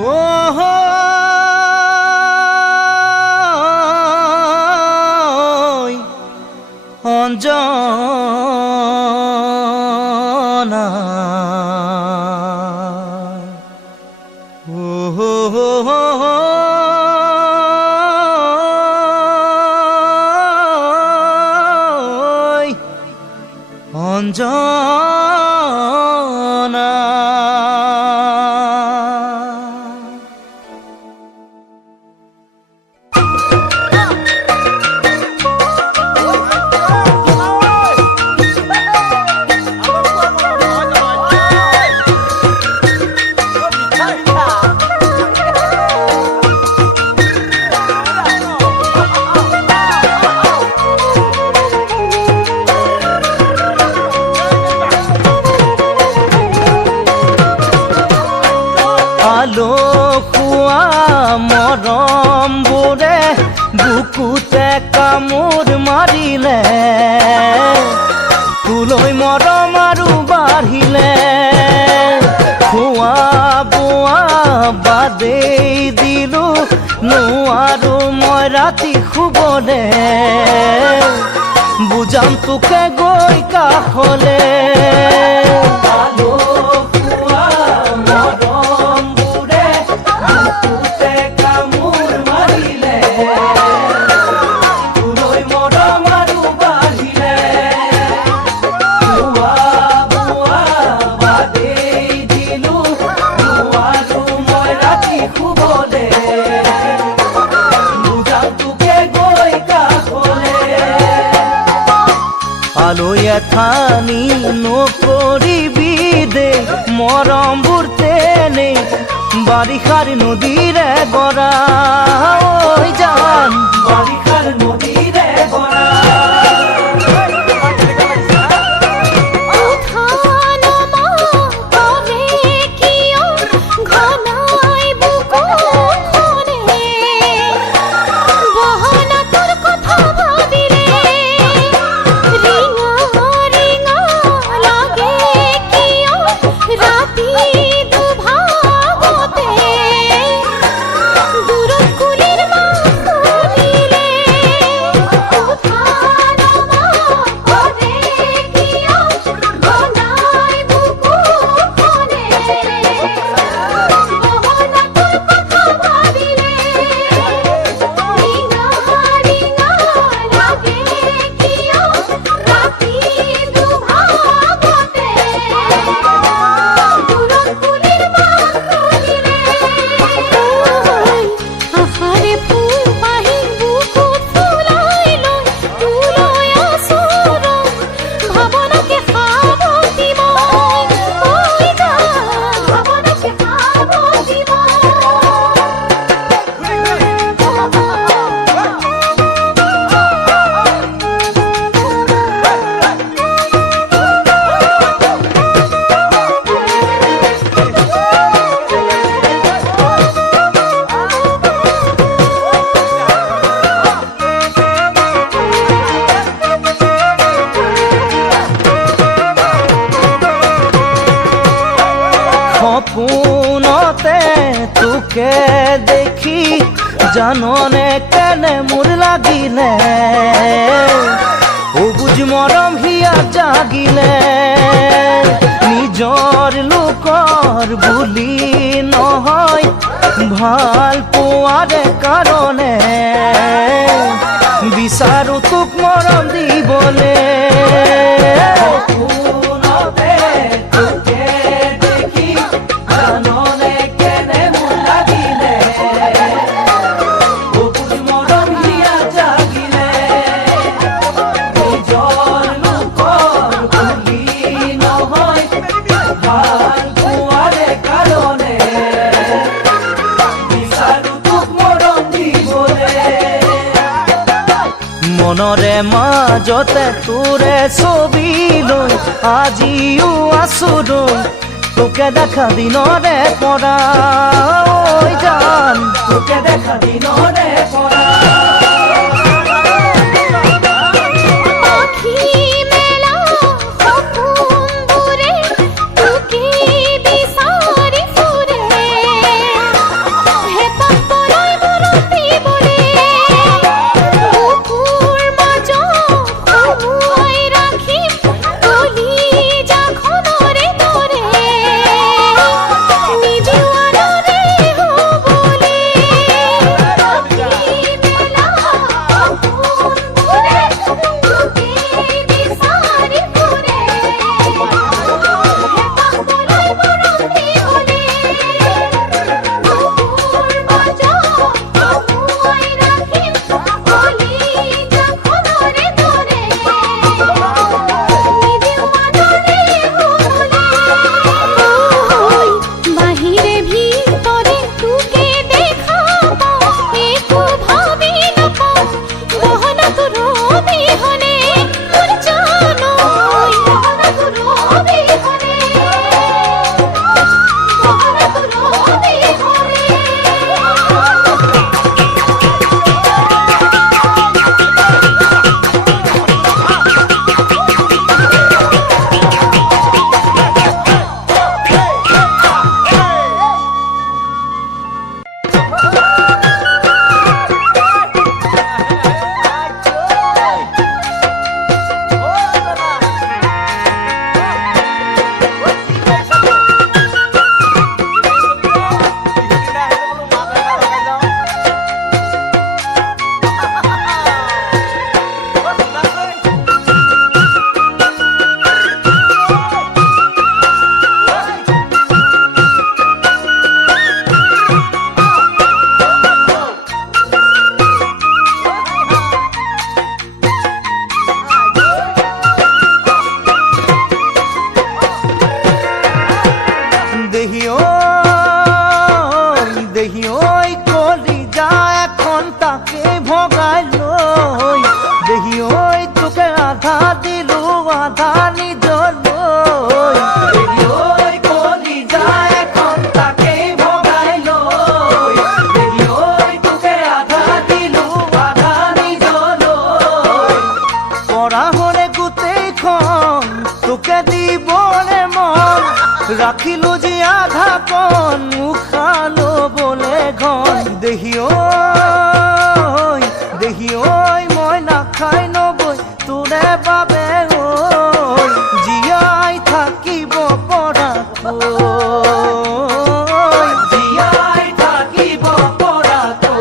অঞ্জনা অঞ্জনা আলো খুয়া মৰম বোৰে বুকুতে কামোৰ মাৰিলে তোলৈ মৰম আৰু বাঢ়িলে খোৱা বোৱা বাদেই দিলো নোৱাৰো মই ৰাতি শুবলে বুজাম তোকে গৈ কাষলে আলোয় থানি নকৰিবি দে মৰমবোৰ তেনে বাৰিষাৰ নদীৰে গৰা ঐ জান বাৰিষাৰ নদীৰে গৰা সপোনতে তোকে দেখি জাননে কেনে মোৰ লাগিলে অবুজ মৰম হিয়া জাগিলে নিজৰ লোকৰ বুলি নহয় ভাল পোৱাৰে কাৰণে বিচাৰো তোক মৰম দিবলে মনৰে মাজতে তোৰে ছবি লৈ আজিও আছো তোকে দেখা দিনৰে পৰা ঐ জান তোকে দেখা দিনৰে পৰা ৰাখিলো যি আধা কণ উশাহ ল'বলে ঘন দেহি ঐ মই নাখাই নবৈ তোৰে বাবে ঐ জীয়াই থাকিব পৰাকৈ জীয়াই থাকিব পৰাকৈ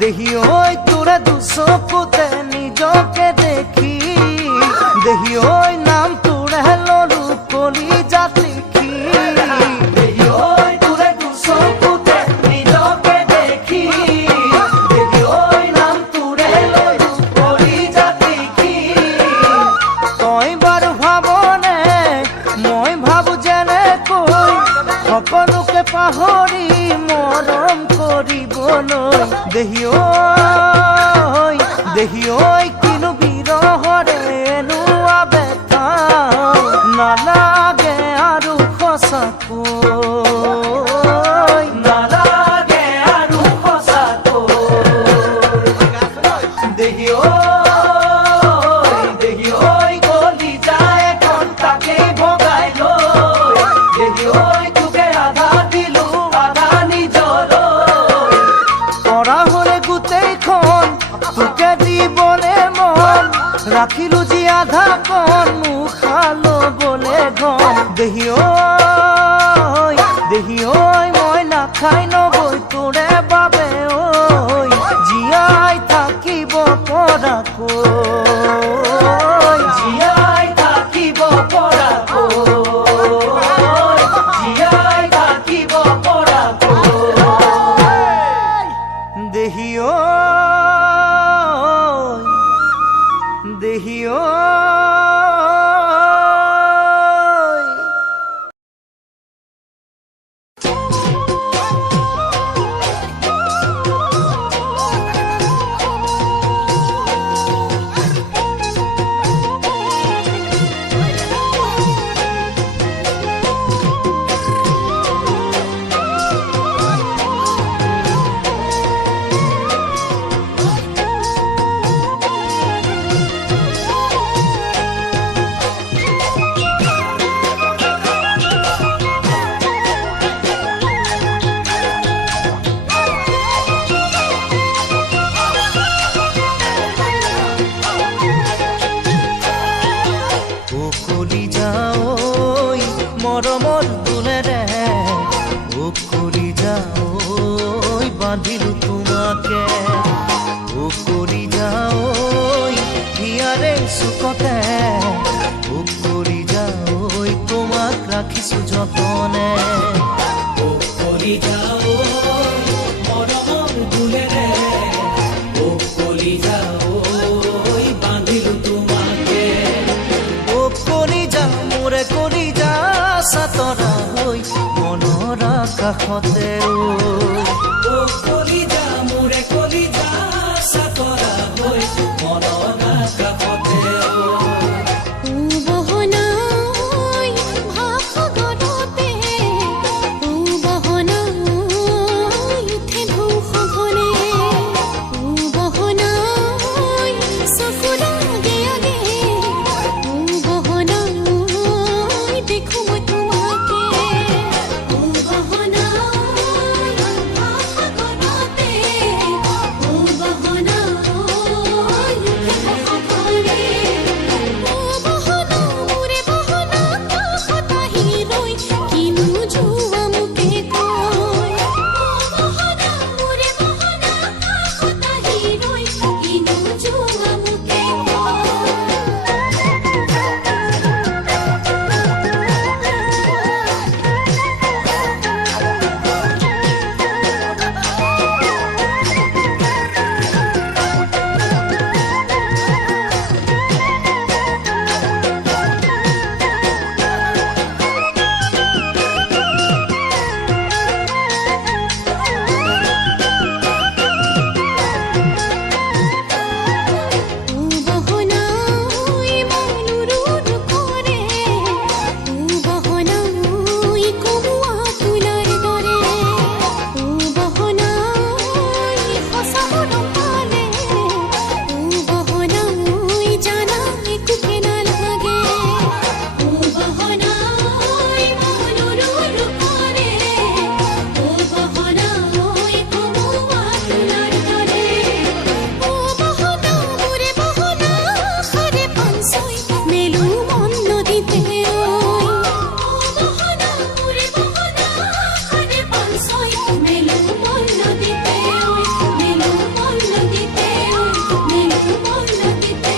দেহি ঐ তোৰে দুচকুতে নিজকে দেখি দেহি ঐ নাম তোৰে ললো কলিজাত লিখি দেহি ঐ তোৰে দুচকুতে নিজকে দেখি দেহি ঐ নাম তোৰে ললো কলিজাত লিখি তই বাৰু ভাবনে মই ভাবো যেনেকৈ সকলোকে পাহৰি মৰম কৰিবলৈ দেহি ঐ কিনো বিৰহৰে এনুৱা বেথা নালাগে আৰু সঁচাকৈ নালাগে আৰু সঁচাকৈ দেহি ঐ কলিজা এখন তাকে ভগাই লৈ দেহি ঐ তোকে আধা দিলো আধা নিজলৈ কৰা হলে গোটেইখন তোকে দিবলে মন ৰাখিলো যি আধা কণ উশাহ ল'বলে ঘন দেহি ঐ মই নাখাই নবৈ তোৰে বাবে ঐ জীয়াই থাকিব পৰাকৈ জীয়াই থাকিব পৰাকৈ জীয়াই থাকিব পৰাকৈ দেহি ঐ মৰমৰ দুলেৰে কৰি যাও বান্ধিলো তোমাকে কৰি যাও হিয়াৰে চুকতে কৰি যাও তোমাক ৰাখিছো যতনে কৰি যাও মৰমৰ দুলেৰে কৰি যাও বান্ধিলো তোমাকে কৰি যাও মোৰে কৰি যা সাতৰা হৈ মনৰ আকাশতে কলিজা মোৰে কলিজা সাতৰা হৈ মনৰ আকাশতে দেখো মই তোমাকে মেলু মন নদীতে ওই মেলু মন নদীতে ওই মেলু মন নদীতে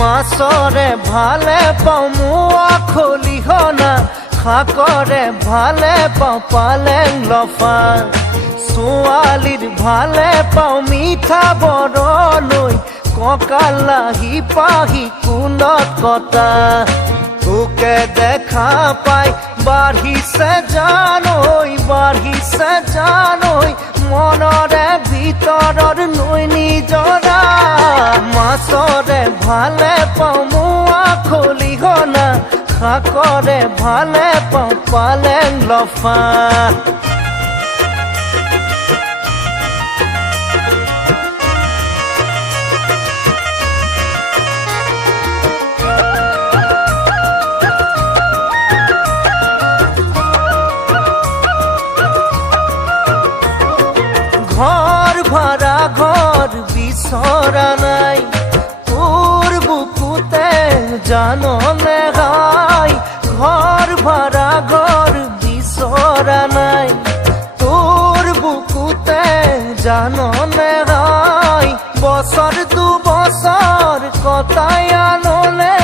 মাছরে ভালে পাও মুয়া খলিহ না খাকরে ভালে পাও পালেং লফা ছোৱালীৰ ভালে পাও মিঠা বৰণৈ কঁকালাহি পাহি কুলত কটা তোকে দেখা পাই বাঢ়িছে জানৈ মনৰে ভিতৰৰ নৈ নিজৰা মাছৰে ভালে পাও মুৱা খলিহ না শাকৰে ভালে পাও পালেং লফা ঘৰ ভাড়া ঘৰ বিচৰা নাই তোৰ বুকুতে জানো নেগাই ঘৰ ভাড়া ঘৰ বিচৰা নাই তোৰ বুকুতে জানো নেগাই বছৰ দুবছৰ কটাই আনলে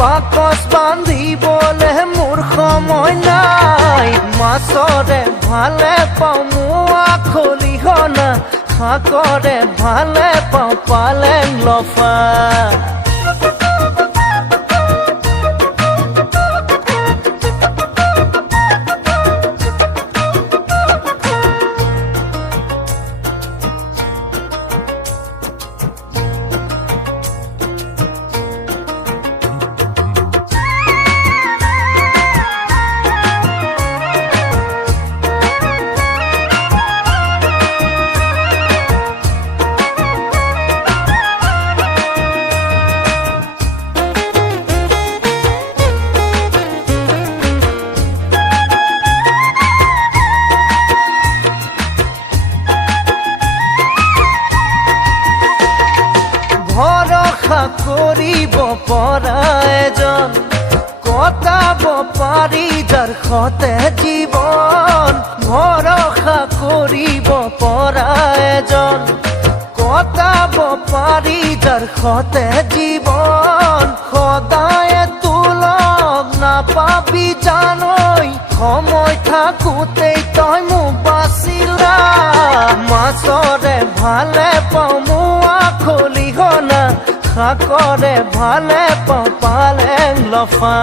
বাকচ বান্ধিবলে মোৰ সময় নাই মাছৰে ভালে পাও মুৱা খলিহ না শাকৰে ভালে পাও পালেং লফা ভৰসা কৰিব পৰা এজন কটাব পাৰি যাৰ সতে জীৱন ভৰসা কৰিব পৰা এজন কটাব পাৰি যাৰ সতে জীৱন সদায় তোলক নাপাবি জানৈ সময় থাকোঁতেই তই মোক বাচিলা মাছৰে ভালে পাও মুৱা খলিহ না শাকৰে ভালে পাও পালেং লফা